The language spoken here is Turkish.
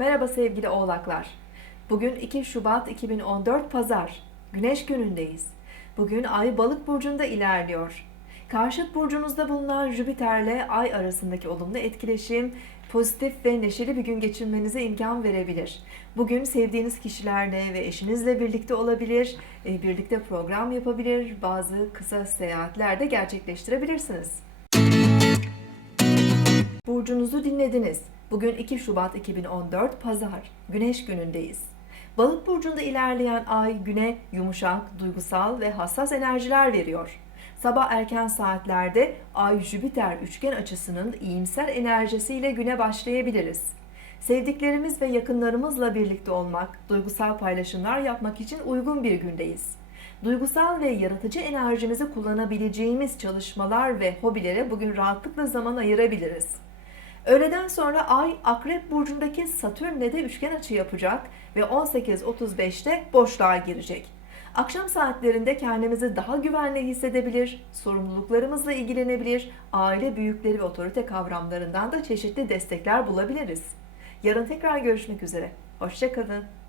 Merhaba sevgili oğlaklar. Bugün 2 Şubat 2014 Pazar. Güneş günündeyiz. Bugün Ay Balık burcunda ilerliyor. Karşıt burcunuzda bulunan Jüpiter'le Ay arasındaki olumlu etkileşim pozitif ve neşeli bir gün geçirmenize imkan verebilir. Bugün sevdiğiniz kişilerle ve eşinizle birlikte olabilir, e, birlikte program yapabilir, bazı kısa seyahatler de gerçekleştirebilirsiniz. Burcunuzu dinlediniz. Bugün 2 Şubat 2014 Pazar. Güneş günündeyiz. Balık burcunda ilerleyen ay güne yumuşak, duygusal ve hassas enerjiler veriyor. Sabah erken saatlerde Ay Jüpiter üçgen açısının iyimser enerjisiyle güne başlayabiliriz. Sevdiklerimiz ve yakınlarımızla birlikte olmak, duygusal paylaşımlar yapmak için uygun bir gündeyiz. Duygusal ve yaratıcı enerjimizi kullanabileceğimiz çalışmalar ve hobilere bugün rahatlıkla zaman ayırabiliriz. Öğleden sonra Ay Akrep Burcu'ndaki Satürn'le de üçgen açı yapacak ve 18.35'te boşluğa girecek. Akşam saatlerinde kendimizi daha güvenli hissedebilir, sorumluluklarımızla ilgilenebilir, aile büyükleri ve otorite kavramlarından da çeşitli destekler bulabiliriz. Yarın tekrar görüşmek üzere. Hoşçakalın.